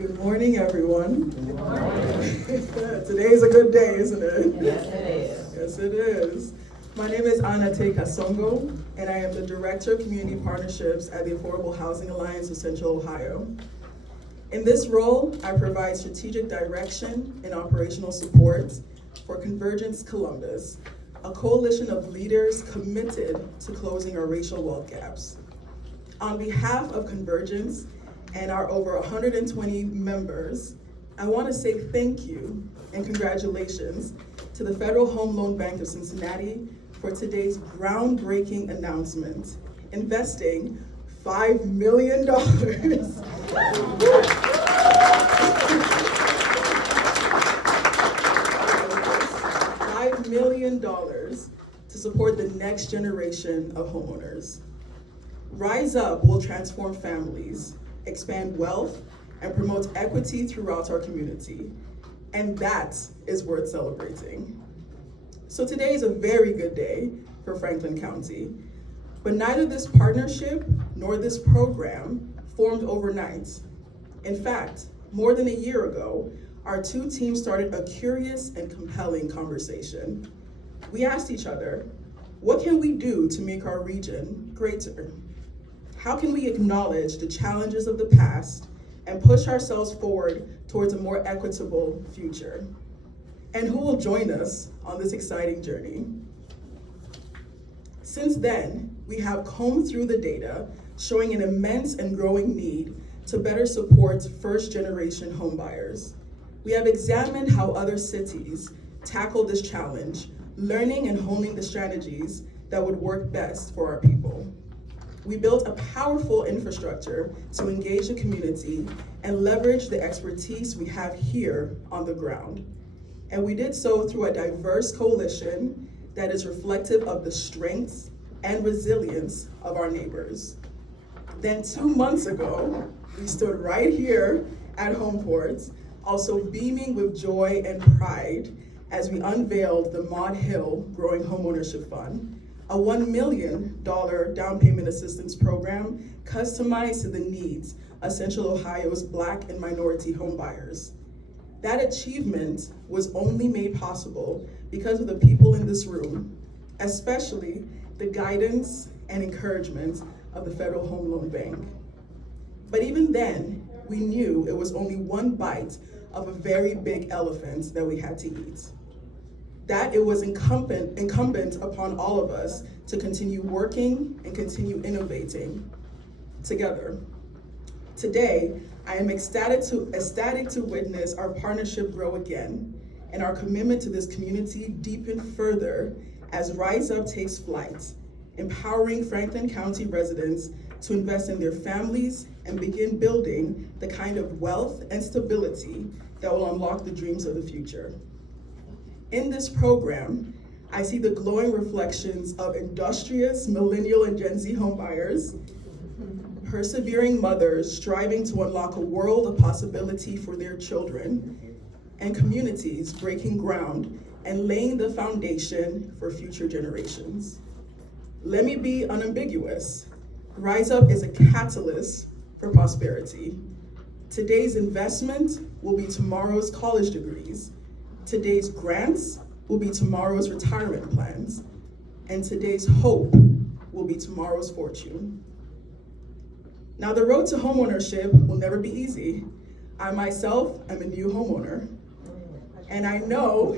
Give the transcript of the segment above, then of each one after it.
Good morning, everyone. Good morning. Today's a good day, isn't it? Yes, it is. Yes, it is. My name is Anate Kasongo, and I am the Director of Community Partnerships at the Affordable Housing Alliance of Central Ohio. In this role, I provide strategic direction and operational support for Convergence Columbus, a coalition of leaders committed to closing our racial wealth gaps. On behalf of Convergence and our over 120 members, I want to say thank you and congratulations to the Federal Home Loan Bank of Cincinnati for today's groundbreaking announcement, investing $5 million. $5 million to support the next generation of homeowners. Rise Up will transform families, expand wealth, and promote equity throughout our community. And that is worth celebrating. So today is a very good day for Franklin County, but neither this partnership nor this program formed overnight. In fact, more than a year ago, our two teams started a curious and compelling conversation. We asked each other, what can we do to make our region greater? How can we acknowledge the challenges of the past and push ourselves forward towards a more equitable future? And who will join us on this exciting journey? Since then, we have combed through the data showing an immense and growing need to better support first-generation homebuyers. We have examined how other cities tackle this challenge, learning and honing the strategies that would work best for our people. We built a powerful infrastructure to engage the community and leverage the expertise we have here on the ground. And we did so through a diverse coalition that is reflective of the strengths and resilience of our neighbors. Then 2 months ago, we stood right here at Homeport, also beaming with joy and pride as we unveiled the Maud Hill Growing Homeownership Fund, a $1 million down payment assistance program customized to the needs of Central Ohio's Black and minority homebuyers. That achievement was only made possible because of the people in this room, especially the guidance and encouragement of the Federal Home Loan Bank. But even then, we knew it was only one bite of a very big elephant that we had to eat. That it was incumbent upon all of us to continue working and continue innovating together. Today, I am ecstatic to witness our partnership grow again and our commitment to this community deepen further as Rise Up takes flight, empowering Franklin County residents to invest in their families and begin building the kind of wealth and stability that will unlock the dreams of the future. In this program, I see the glowing reflections of industrious millennial and Gen Z homebuyers, persevering mothers striving to unlock a world of possibility for their children, and communities breaking ground and laying the foundation for future generations. Let me be unambiguous. Rise Up is a catalyst for prosperity. Today's investment will be tomorrow's college degrees. Today's grants will be tomorrow's retirement plans, and today's hope will be tomorrow's fortune. Now, the road to homeownership will never be easy. I myself am a new homeowner, and I know,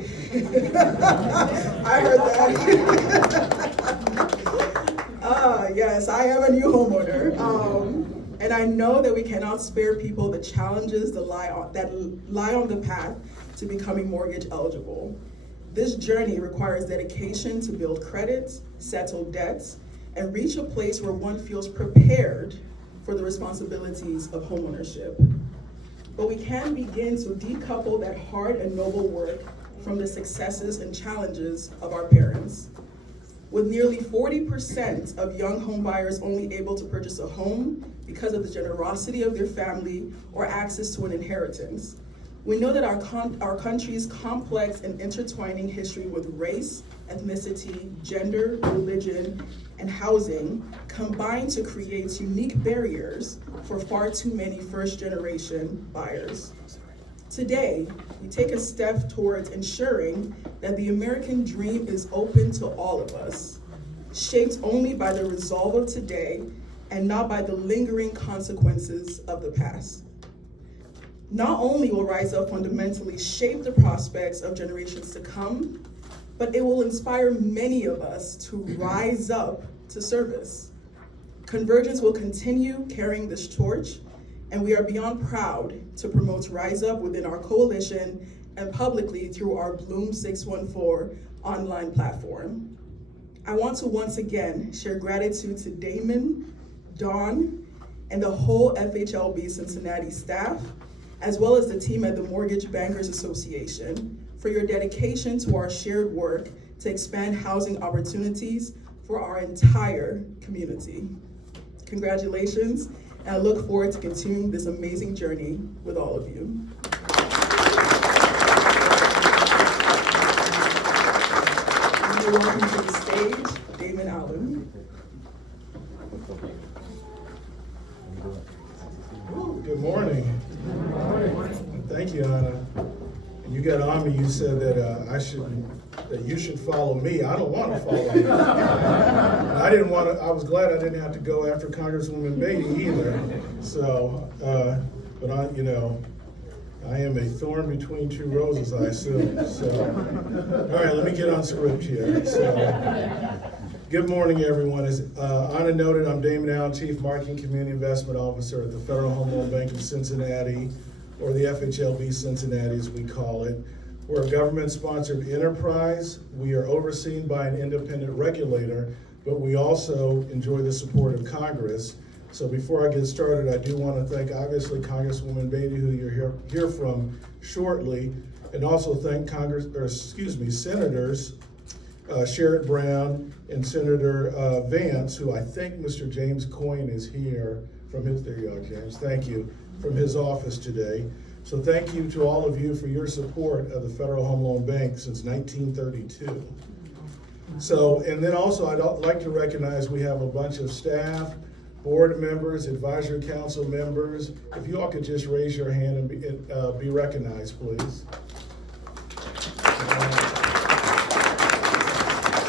I heard that. Yes, I am a new homeowner, and I know that we cannot spare people the challenges that lie on the path to becoming mortgage eligible. This journey requires dedication to build credit, settle debts, and reach a place where one feels prepared for the responsibilities of homeownership. But we can begin to decouple that hard and noble work from the successes and challenges of our parents. With nearly 40% of young homebuyers only able to purchase a home because of the generosity of their family or access to an inheritance, We know that our country's complex and intertwining history with race, ethnicity, gender, religion, and housing combine to create unique barriers for far too many first-generation buyers. Today, we take a step towards ensuring that the American dream is open to all of us, shaped only by the resolve of today and not by the lingering consequences of the past. Not only will Rise Up fundamentally shape the prospects of generations to come, but it will inspire many of us to rise up to service. Convergence will continue carrying this torch, and we are beyond proud to promote Rise Up within our coalition and publicly through our Bloom 614 online platform. I want to once again share gratitude to Damon, Dawn, and the whole FHLB Cincinnati staff, as well as the team at the Mortgage Bankers Association, for your dedication to our shared work to expand housing opportunities for our entire community. Congratulations, and I look forward to continuing this amazing journey with all of you. And welcome to the stage, Damon Allen. Good morning. Thank you, Anna. You got on me. You said that you should follow me. I don't want to follow you. I didn't want to. I was glad I didn't have to go after Congresswoman Beatty either. So, but I am a thorn between two roses, I assume. So, all right, let me get on script here. So, good morning, everyone. As Anna noted, I'm Damon Allen, Chief Marketing Community Investment Officer at the Federal Home Loan Bank of Cincinnati, or the FHLB Cincinnati as we call it. We're a government-sponsored enterprise. We are overseen by an independent regulator, but we also enjoy the support of Congress. So before I get started, I do want to thank, obviously, Congresswoman Beatty, who you'll hear from shortly, and also thank Senators Sherrod Brown and Senator Vance, who I think Mr. James Coyne is here from his, there you are, James, thank you, from his office today. So thank you to all of you for your support of the Federal Home Loan Bank since 1932. So, and then also I'd like to recognize we have a bunch of staff, board members, advisory council members. If you all could just raise your hand and be recognized, please.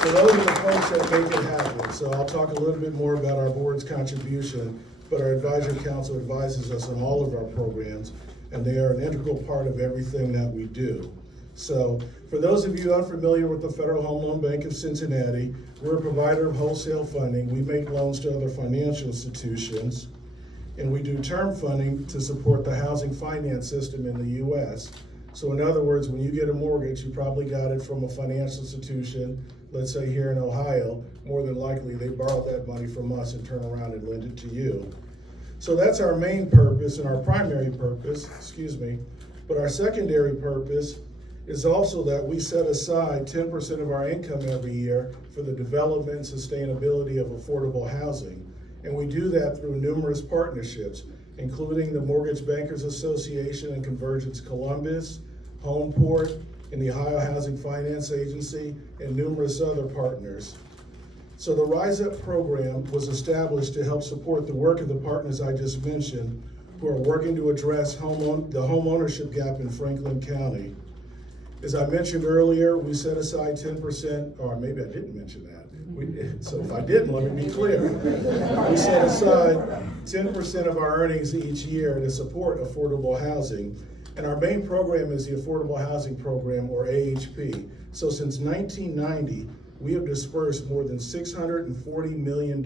So those are the folks that make it happen. So I'll talk a little bit more about our board's contribution, but our advisory council advises us on all of our programs, and they are an integral part of everything that we do. So for those of you unfamiliar with the Federal Home Loan Bank of Cincinnati, we're a provider of wholesale funding. We make loans to other financial institutions, and we do term funding to support the housing finance system in the U.S. So in other words, when you get a mortgage, you probably got it from a financial institution, let's say here in Ohio. More than likely, they borrowed that money from us and turn around and lend it to you. So that's our main purpose and our primary purpose, but our secondary purpose is also that we set aside 10% of our income every year for the development and sustainability of affordable housing. And we do that through numerous partnerships, including the Mortgage Bankers Association and Convergence Columbus, Homeport, and the Ohio Housing Finance Agency, and numerous other partners. So the Rise Up program was established to help support the work of the partners I just mentioned, who are working to address the homeownership gap in Franklin County. As I mentioned earlier, we set aside 10%, or maybe I didn't mention that. So if I didn't, let me be clear. We set aside 10% of our earnings each year to support affordable housing. And our main program is the Affordable Housing Program, or AHP. So since 1990, we have dispersed more than $640 million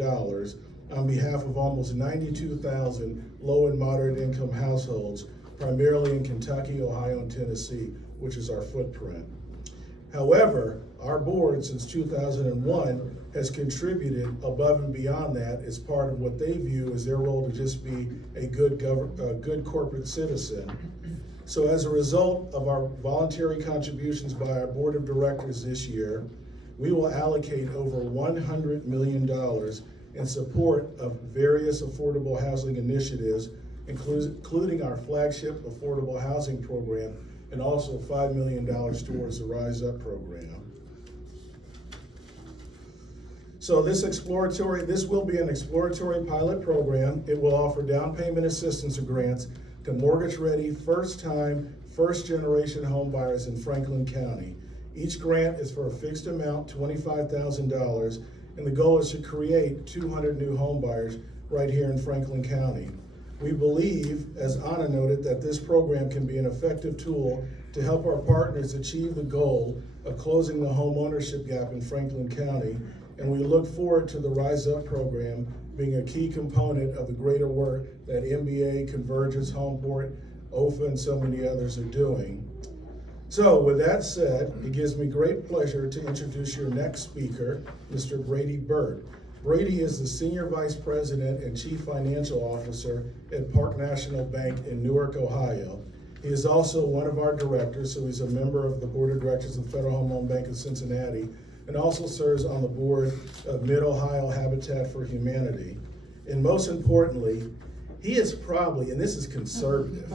on behalf of almost 92,000 low and moderate income households, primarily in Kentucky, Ohio, and Tennessee, which is our footprint. However, our board since 2001 has contributed above and beyond that as part of what they view as their role to just be a good corporate citizen. So as a result of our voluntary contributions by our board of directors this year, we will allocate over $100 million in support of various affordable housing initiatives including our flagship affordable housing program, and also $5 million towards the Rise Up program. So this will be an exploratory pilot program. It will offer down payment assistance or grants to mortgage-ready, first-time, first-generation home buyers in Franklin County. Each grant is for a fixed amount, $25,000, and the goal is to create 200 new home buyers right here in Franklin County. We believe, as Anna noted, that this program can be an effective tool to help our partners achieve the goal of closing the home ownership gap in Franklin County, and we look forward to the Rise Up program being a key component of the greater work that MBA, Convergence, Homeport, OFA, and so many others are doing. So with that said, it gives me great pleasure to introduce your next speaker, Mr. Brady Burt. Brady is the Senior Vice President and Chief Financial Officer at Park National Bank in Newark, Ohio. He is also one of our directors, so he's a member of the Board of Directors of the Federal Home Loan Bank of Cincinnati, and also serves on the board of Mid-Ohio Habitat for Humanity. And most importantly, he is probably, and this is conservative,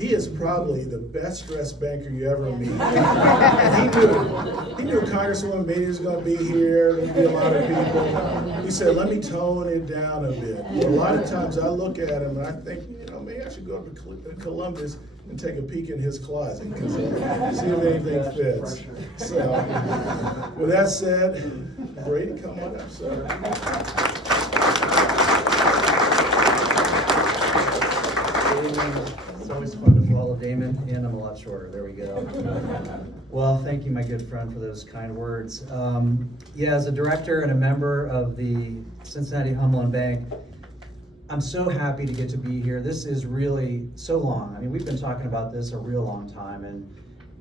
he is probably the best dressed banker you ever meet. And he knew Congresswoman Beatty was gonna be here, there'd be a lot of people. He said, let me tone it down a bit. A lot of times I look at him and I think, maybe I should go up to Columbus and take a peek in his closet, see if anything fits. So, with that said, Brady, come on up, sir. It's always fun to follow Damon, and I'm a lot shorter. There we go. Well, thank you, my good friend, for those kind words. As a director and a member of the Cincinnati Home Loan Bank, I'm so happy to get to be here. This is really so long. I mean, we've been talking about this a real long time, and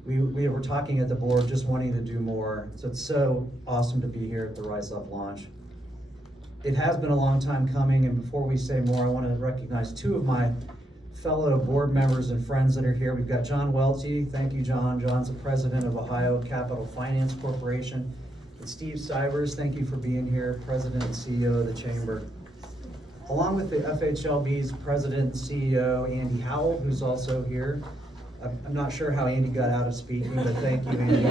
we were talking at the board just wanting to do more. So it's so awesome to be here at the Rise Up launch. It has been a long time coming, and before we say more, I want to recognize two of my fellow board members and friends that are here. We've got John Welty. Thank you, John. John's the president of Ohio Capital Finance Corporation. And Steve Sivers, thank you for being here, president and CEO of the chamber. Along with the FHLB's president and CEO, Andy Howell, who's also here. I'm not sure how Andy got out of speaking, but thank you, Andy.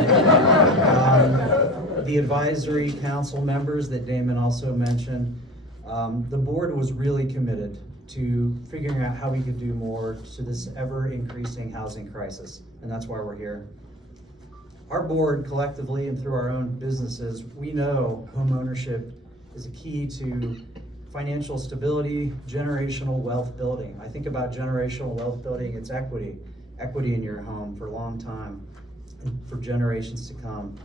The advisory council members that Damon also mentioned. The board was really committed to figuring out how we could do more to this ever-increasing housing crisis, and that's why we're here. Our board, collectively and through our own businesses, we know home ownership is a key to financial stability, generational wealth building. I think about generational wealth building, it's equity in your home for a long time, and for generations to come.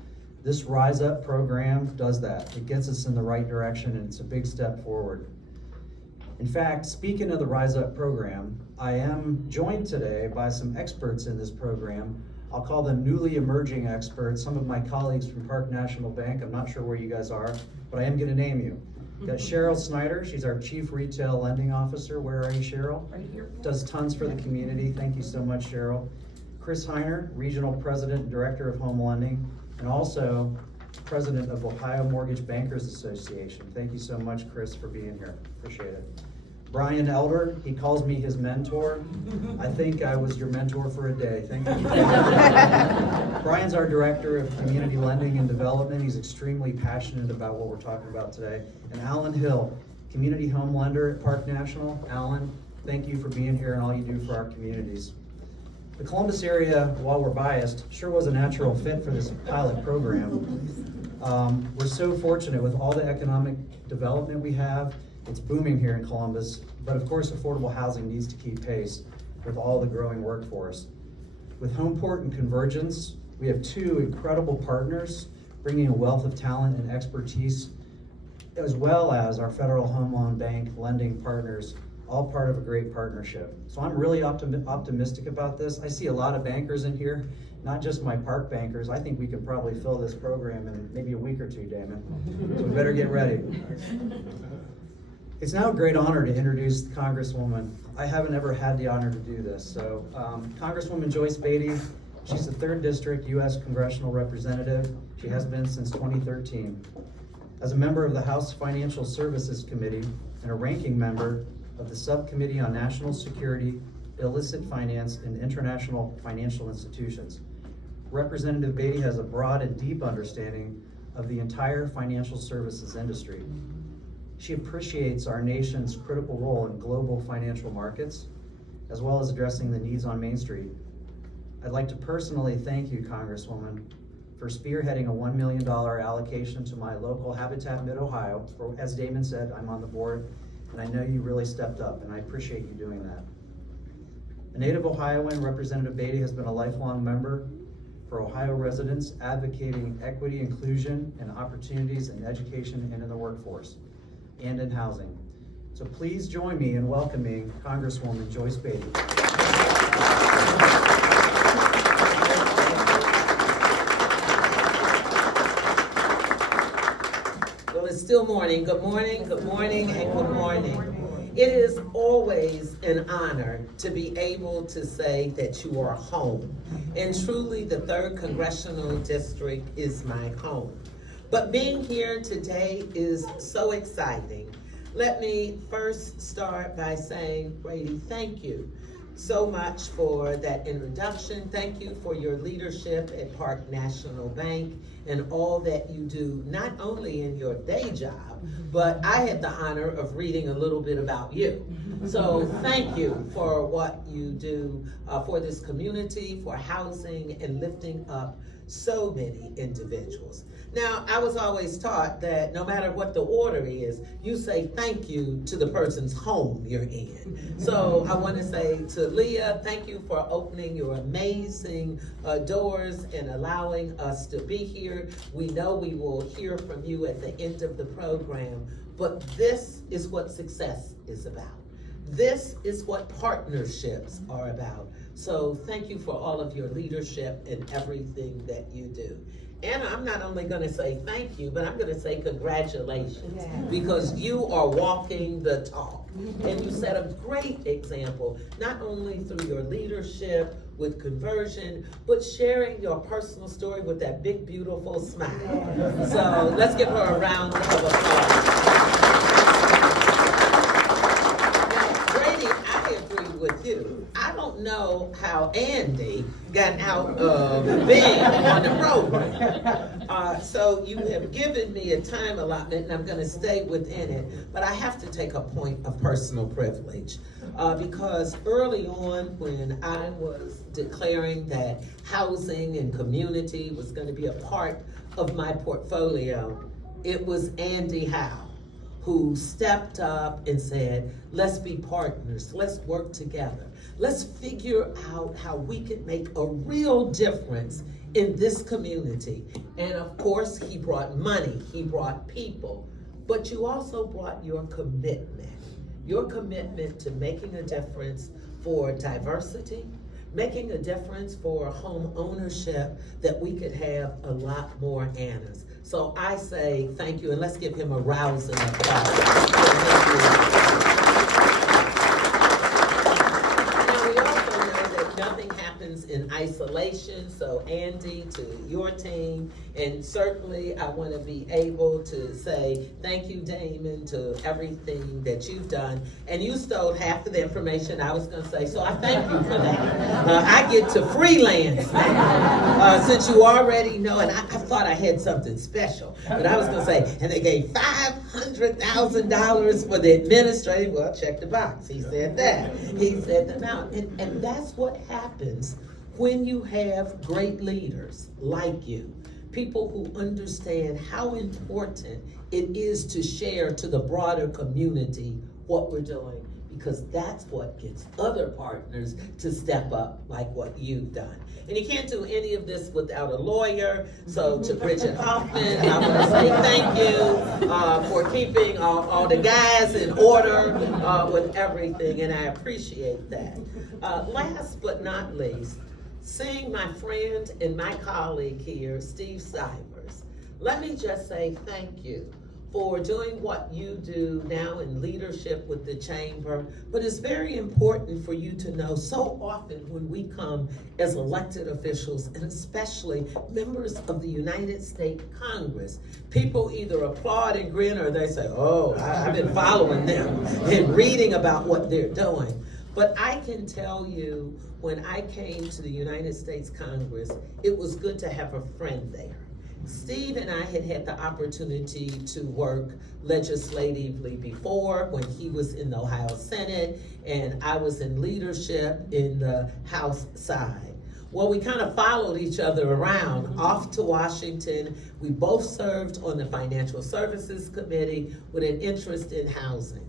This Rise Up program does that. It gets us in the right direction, and it's a big step forward. In fact, speaking of the Rise Up program, I am joined today by some experts in this program. I'll call them newly emerging experts, some of my colleagues from Park National Bank. I'm not sure where you guys are, but I am gonna name you. We've got Cheryl Snyder, she's our Chief Retail Lending Officer. Where are you, Cheryl? Right here. Does tons for the community. Thank you so much, Cheryl. Chris Heiner, Regional President and Director of Home Lending, and also President of Ohio Mortgage Bankers Association. Thank you so much, Chris, for being here. Appreciate it. Brian Elder, he calls me his mentor. I think I was your mentor for a day. Thank you. Brian's our Director of Community Lending and Development. He's extremely passionate about what we're talking about today. And Alan Hill, Community Home Lender at Park National. Alan, thank you for being here and all you do for our communities. The Columbus area, while we're biased, sure was a natural fit for this pilot program. We're so fortunate with all the economic development we have. It's booming here in Columbus, but of course affordable housing needs to keep pace with all the growing workforce. With Homeport and Convergence, we have two incredible partners bringing a wealth of talent and expertise, as well as our Federal Home Loan Bank lending partners, all part of a great partnership. So I'm really optimistic about this. I see a lot of bankers in here, not just my park bankers. I think we could probably fill this program in maybe a week or two, Damon. So we better get ready. It's now a great honor to introduce the Congresswoman. I haven't ever had the honor to do this. So Congresswoman Joyce Beatty, she's the 3rd District U.S. Congressional Representative. She has been since 2013. As a member of the House Financial Services Committee and a ranking member of the Subcommittee on National Security, Illicit Finance, and International Financial Institutions. Representative Beatty has a broad and deep understanding of the entire financial services industry. She appreciates our nation's critical role in global financial markets, as well as addressing the needs on Main Street. I'd like to personally thank you, Congresswoman, for spearheading a $1 million allocation to my local Habitat Mid-Ohio. As Damon said, I'm on the board, and I know you really stepped up, and I appreciate you doing that. A native Ohioan, Representative Beatty has been a lifelong member for Ohio residents, advocating equity, inclusion, and opportunities in education and in the workforce, and in housing. So please join me in welcoming Congresswoman Joyce Beatty. Well, it's still morning. Good morning, good morning, and good morning. It is always an honor to be able to say that you are home. And truly, the 3rd Congressional District is my home. But being here today is so exciting. Let me first start by saying, Brady, thank you so much for that introduction. Thank you for your leadership at Park National Bank and all that you do, not only in your day job, but I had the honor of reading a little bit about you. So thank you for what you do for this community, for housing, and lifting up so many individuals. Now, I was always taught that no matter what the order is, you say thank you to the person's home you're in. So I want to say to Leah, thank you for opening your amazing doors and allowing us to be here. We know we will hear from you at the end of the program, but this is what success is about. This is what partnerships are about. So thank you for all of your leadership and everything that you do. And I'm not only going to say thank you, but I'm going to say congratulations, because you are walking the talk. And you set a great example, not only through your leadership with conversion, but sharing your personal story with that big, beautiful smile. So let's give her a round of applause. With you. I don't know how Andy got out of being on the program. So you have given me a time allotment, and I'm going to stay within it, but I have to take a point of personal privilege. Because early on, when I was declaring that housing and community was going to be a part of my portfolio, it was Andy Howe who stepped up and said, let's be partners, let's work together. Let's figure out how we can make a real difference in this community. And of course, he brought money, he brought people, but you also brought your commitment to making a difference for diversity, making a difference for home ownership, that we could have a lot more Annas. So I say thank you, and let's give him a rousing applause. Now, we also know that nothing happens in isolation, so Andy, to your team, and certainly I want to be able to say thank you, Damon, to everything that you've done. And you stole half of the information I was going to say, so I thank you for that. I get to freelance now, since you already know, and I thought I had something special, but I was going to say, and they gave $500,000 for the administrative. Well, check the box. He said that. He said the amount. And that's what happens when you have great leaders like you. People who understand how important it is to share to the broader community what we're doing, because that's what gets other partners to step up like what you've done. And you can't do any of this without a lawyer. So to Bridget Hoffman, I want to say thank you for keeping all the guys in order with everything, and I appreciate that. Last but not least, seeing my friend and my colleague here, Steve Stivers, let me just say thank you for doing what you do now in leadership with the chamber. But it's very important for you to know, so often when we come as elected officials, and especially members of the United States Congress, people either applaud and grin or they say, oh, I've been following them and reading about what they're doing. But I can tell you, when I came to the United States Congress, it was good to have a friend there. Steve and I had the opportunity to work legislatively before, when he was in the Ohio Senate and I was in leadership in the House side. Well, we kind of followed each other around off to Washington. We both served on the Financial Services Committee with an interest in housing.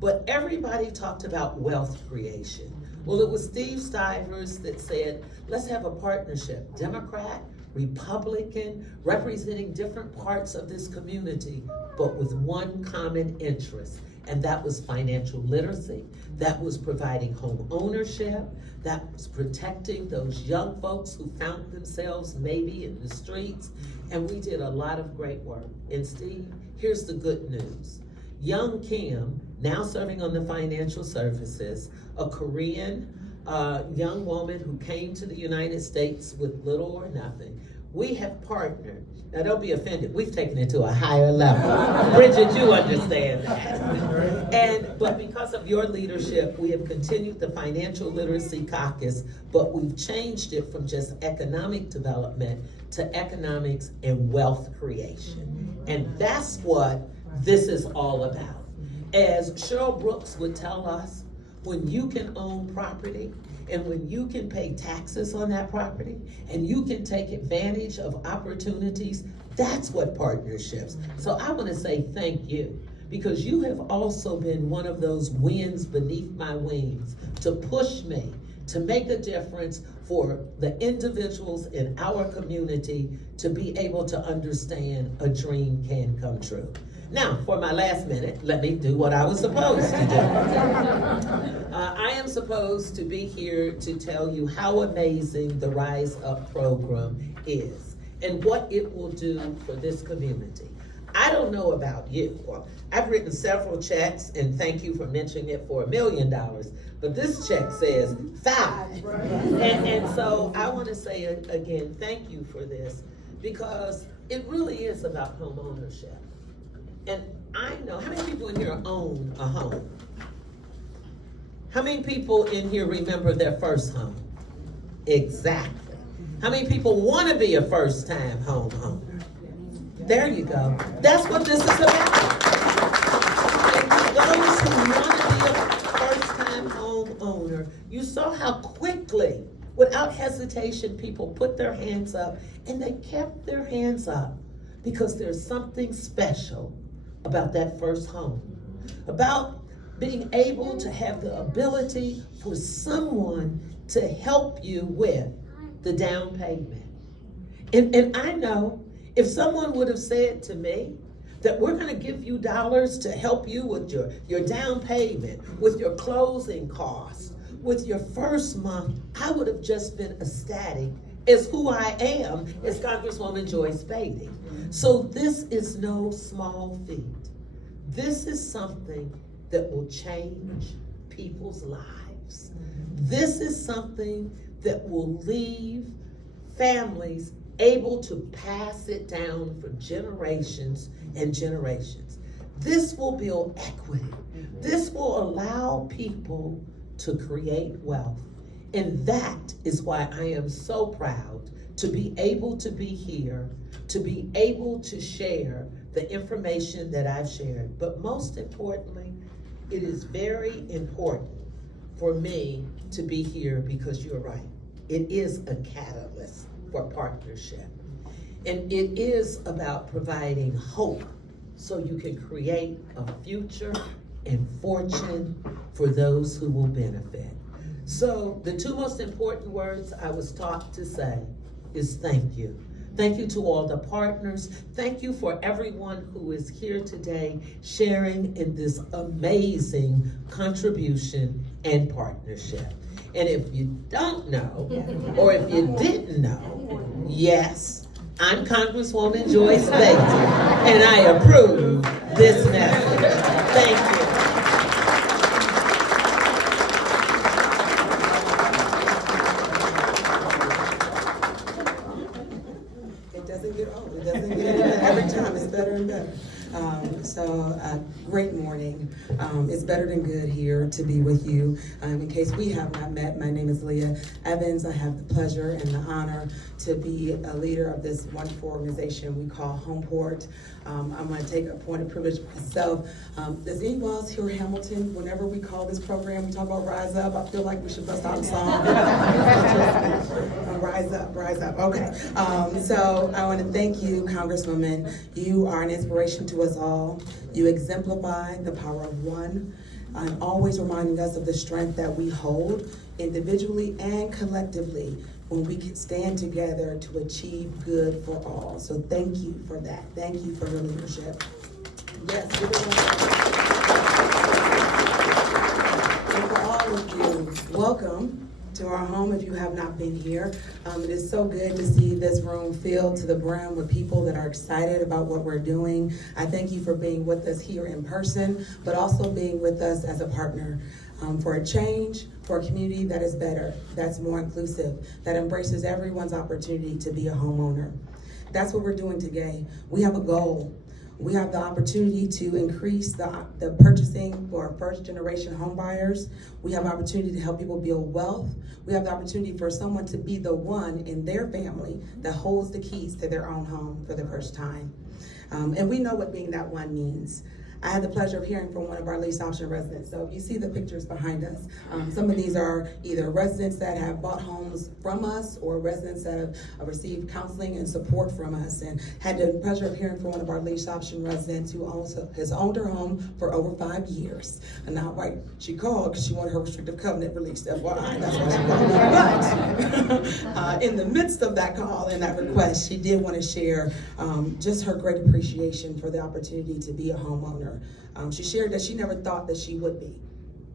But everybody talked about wealth creation. Well, it was Steve Stivers that said, let's have a partnership, Democrat, Republican, representing different parts of this community, but with one common interest, and that was financial literacy, that was providing home ownership, that was protecting those young folks who found themselves maybe in the streets, and we did a lot of great work. And Steve, here's the good news. Young Kim, now serving on the Financial Services, a Korean young woman who came to the United States with little or nothing. We have partnered. Now don't be offended, we've taken it to a higher level. Bridget, you understand that. But because of your leadership, we have continued the Financial Literacy Caucus, but we've changed it from just economic development to economics and wealth creation. And that's what this is all about. As Cheryl Brooks would tell us, when you can own property and when you can pay taxes on that property and you can take advantage of opportunities, that's what partnerships. So I want to say thank you, because you have also been one of those winds beneath my wings to push me to make a difference for the individuals in our community to be able to understand a dream can come true. Now, for my last minute, let me do what I was supposed to do. I am supposed to be here to tell you how amazing the Rise Up program is and what it will do for this community. I don't know about you. Well, I've written several checks, and thank you for mentioning it, for $1 million, but this check says 5. And so I want to say again, thank you for this, because it really is about home ownership. And I know, how many people in here own a home? How many people in here remember their first home? Exactly. How many people want to be a first-time home owner? There you go. That's what this is about. And for those who want to be a first-time home owner, you saw how quickly, without hesitation, people put their hands up, and they kept their hands up because there's something special about that first home, about being able to have the ability for someone to help you with the down payment. And I know if someone would have said to me that we're going to give you dollars to help you with your down payment, with your closing costs, with your first month, I would have just been ecstatic as who I am as Congresswoman Joyce Beatty. So this is no small feat. This is something that will change people's lives. This is something that will leave families able to pass it down for generations and generations. This will build equity. This will allow people to create wealth. And that is why I am so proud to be able to be here, to be able to share the information that I've shared. But most importantly, it is very important for me to be here because you're right. It is a catalyst for partnership. And it is about providing hope so you can create a future and fortune for those who will benefit. So the two most important words I was taught to say is thank you. Thank you to all the partners. Thank you for everyone who is here today sharing in this amazing contribution and partnership. And if you don't know, or if you didn't know, yes, I'm Congresswoman Joyce Baker, and I approve this message. Thank you. It doesn't get old. It doesn't get better. Every time it's better and better. Great morning. It's better than good here to be with you. In case we have not met, my name is Leah Evans. I have the pleasure and the honor to be a leader of this wonderful organization we call HOMEPort. I'm going to take a point of privilege myself. Does anyone else hear Hamilton? Whenever we call this program, we talk about Rise Up. I feel like we should bust out a song. Rise Up, Rise Up. Okay. So I want to thank you, Congresswoman. You are an inspiration to us all. You exemplify the power of one, and always reminding us of the strength that we hold individually and collectively when we can stand together to achieve good for all. So thank you for that. Thank you for your leadership. Yes, give it up. And for all of you, welcome to our home if you have not been here. It is so good to see this room filled to the brim with people that are excited about what we're doing. I thank you for being with us here in person, but also being with us as a partner for a change, for a community that is better, that's more inclusive, that embraces everyone's opportunity to be a homeowner. That's what we're doing today. We have a goal. We have the opportunity to increase the purchasing for first generation home buyers. We have opportunity to help people build wealth. We have the opportunity for someone to be the one in their family that holds the keys to their own home for the first time. And we know what being that one means. I had the pleasure of hearing from one of our lease option residents. So if you see the pictures behind us, some of these are either residents that have bought homes from us or residents that have received counseling and support from us, and had the pleasure of hearing from one of our lease option residents who also has owned her home for over 5 years. And now, right, she called because she wanted her restrictive covenant released, FYI, that's why she called. But in the midst of that call and that request, she did want to share just her great appreciation for the opportunity to be a homeowner. She shared that she never thought that she would be.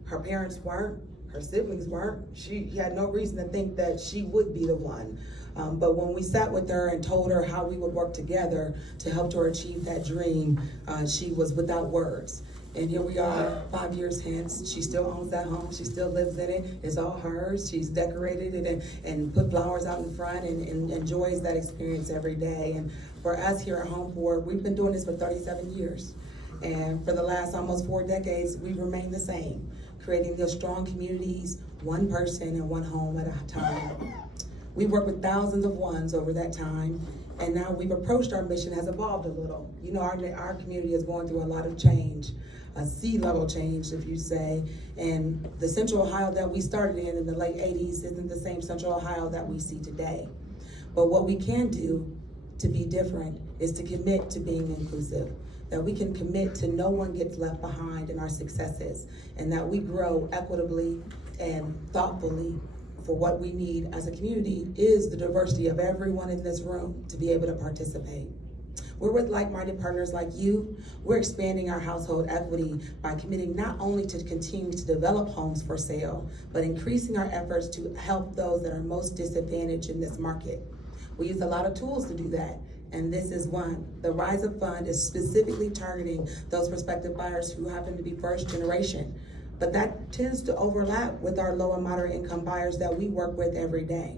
Her parents weren't, her siblings weren't. She had no reason to think that she would be the one. But when we sat with her and told her how we would work together to help her achieve that dream, she was without words. And here we are 5 years hence. She still owns that home. She still lives in it. It's all hers. She's decorated it and put flowers out in front and enjoys that experience every day. And for us here at HOMEPort, we've been doing this for 37 years. And for the last almost 4 decades, we've remained the same, creating those strong communities, one person and one home at a time. We've worked with thousands of ones over that time, and now we've approached our mission has evolved a little. You know, our community is going through a lot of change, a sea-level change, if you say, and the Central Ohio that we started in the late 80s isn't the same Central Ohio that we see today. But what we can do to be different is to commit to being inclusive, that we can commit to no one gets left behind in our successes, and that we grow equitably and thoughtfully for what we need as a community is the diversity of everyone in this room to be able to participate. We're with like-minded partners like you. We're expanding our household equity by committing not only to continue to develop homes for sale, but increasing our efforts to help those that are most disadvantaged in this market. We use a lot of tools to do that, and this is one. The Rise Up Fund is specifically targeting those prospective buyers who happen to be first generation, but that tends to overlap with our low and moderate income buyers that we work with every day.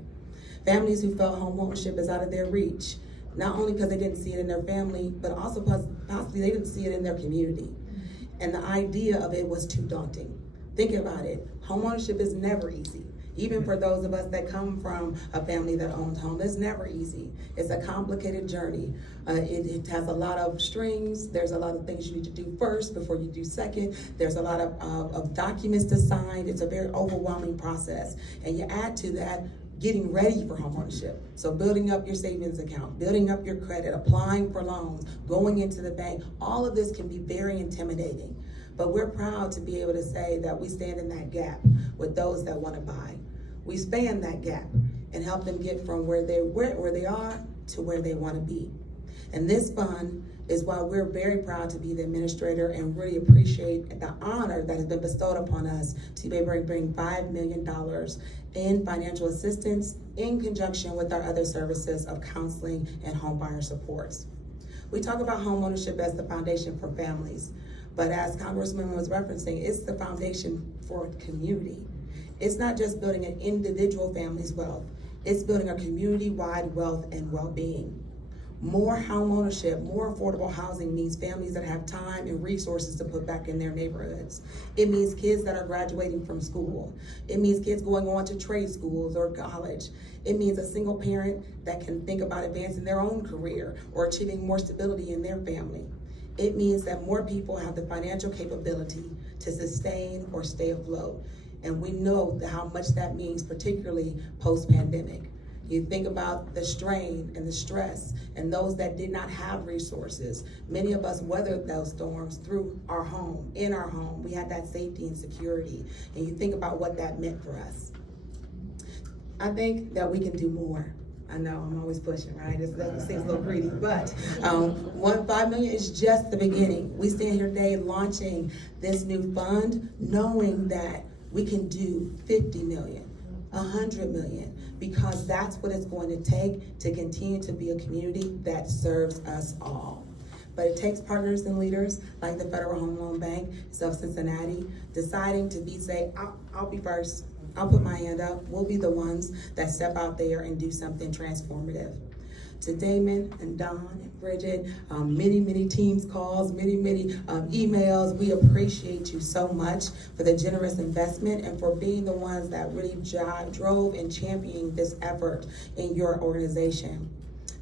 Families who felt home ownership is out of their reach, not only because they didn't see it in their family, but also possibly they didn't see it in their community. And the idea of it was too daunting. Think about it, home ownership is never easy. Even for those of us that come from a family that owns home, it's never easy. It's a complicated journey. It has a lot of strings. There's a lot of things you need to do first before you do second. There's a lot of documents to sign. It's a very overwhelming process. And you add to that getting ready for homeownership. So building up your savings account, building up your credit, applying for loans, going into the bank, all of this can be very intimidating. But we're proud to be able to say that we stand in that gap with those that want to buy. We span that gap and help them get from where they are to where they want to be. And this fund is why we're very proud to be the administrator and really appreciate the honor that has been bestowed upon us to be able to bring $5 million in financial assistance in conjunction with our other services of counseling and homebuyer supports. We talk about homeownership as the foundation for families, but as Congresswoman was referencing, it's the foundation for community. It's not just building an individual family's wealth, it's building a community-wide wealth and well-being. More homeownership, more affordable housing means families that have time and resources to put back in their neighborhoods. It means kids that are graduating from school. It means kids going on to trade schools or college. It means a single parent that can think about advancing their own career or achieving more stability in their family. It means that more people have the financial capability to sustain or stay afloat. And we know how much that means, particularly post-pandemic. You think about the strain and the stress and those that did not have resources. Many of us weathered those storms through our home, in our home. We had that safety and security. And you think about what that meant for us. I think that we can do more. I know, I'm always pushing, right? It seems a little greedy, but $5 million is just the beginning. We stand here today launching this new fund, knowing that we can do 50 million, 100 million, because that's what it's going to take to continue to be a community that serves us all. But it takes partners and leaders like the Federal Home Loan Bank of Cincinnati deciding to say, I'll be first. I'll put my hand up. We'll be the ones that step out there and do something transformative. To Damon and Don and Bridget, many Teams calls, many emails. We appreciate you so much for the generous investment and for being the ones that really drove and championed this effort in your organization.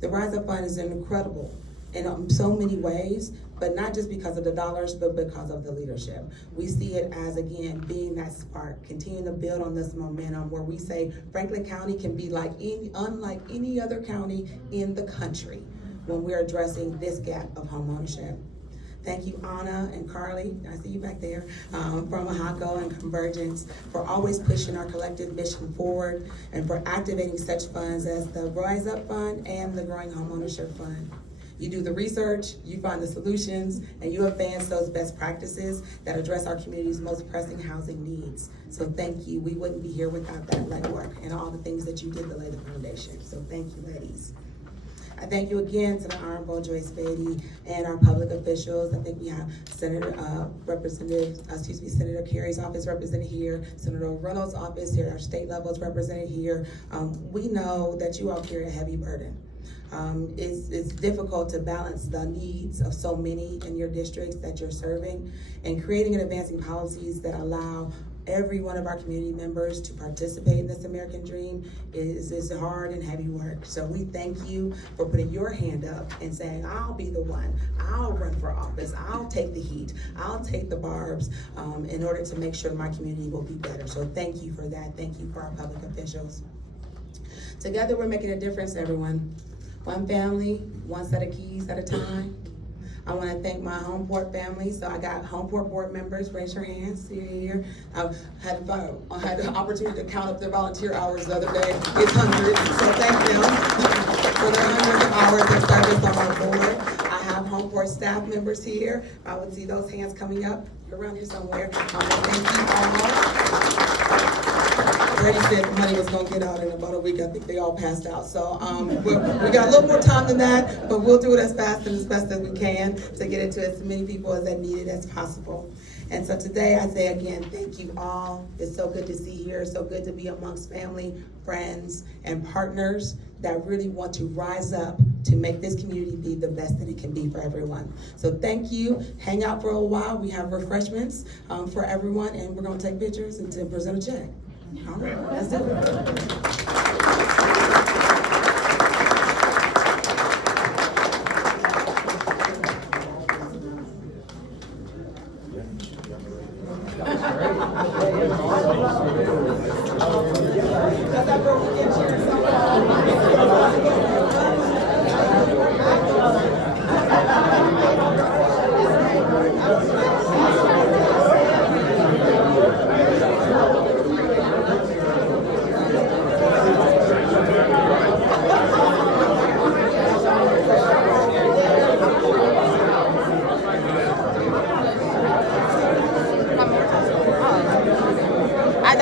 The Rise Up Fund is incredible in so many ways, but not just because of the dollars, but because of the leadership. We see it as, again, being that spark, continuing to build on this momentum where we say Franklin County can be unlike any other county in the country when we're addressing this gap of homeownership. Thank you, Anna and Carly, I see you back there, from AHACO and Convergence for always pushing our collective mission forward and for activating such funds as the Rise Up Fund and the Growing Homeownership Fund. You do the research, you find the solutions, and you advance those best practices that address our community's most pressing housing needs. So thank you. We wouldn't be here without that legwork and all the things that you did to lay the foundation. So thank you, ladies. I thank you again to the Honorable Joyce Beatty and our public officials. I think we have Senator Kerry's office represented here, Senator Reynolds' office here, our state level is represented here. We know that you all carry a heavy burden. It's difficult to balance the needs of so many in your districts that you're serving, and creating and advancing policies that allow every one of our community members to participate in this American dream is hard and heavy work. So we thank you for putting your hand up and saying, I'll be the one, I'll run for office, I'll take the heat, I'll take the barbs in order to make sure my community will be better. So thank you for that. Thank you for our public officials. Together we're making a difference, everyone. One family, one set of keys at a time. I want to thank my Homeport family. So I got Homeport board members. Raise your hands. See you here. I had the opportunity to count up their volunteer hours the other day. It's hundreds. So thank them for their hundreds of hours of service on our board. I have Homeport staff members here. I would see those hands coming up. You're around here somewhere. Thank you all. Brady said the money was going to get out in about a week. I think they all passed out. So we got a little more time than that, but we'll do it as fast and as best as we can to get it to as many people as that need it as possible. And so today I say again, thank you all. It's so good to see you here. It's so good to be amongst family, friends, and partners that really want to rise up to make this community be the best that it can be for everyone. So thank you. Hang out for a while. We have refreshments for everyone, and we're going to take pictures and to present a check. All right, let's do it.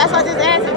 That's why I just asked him.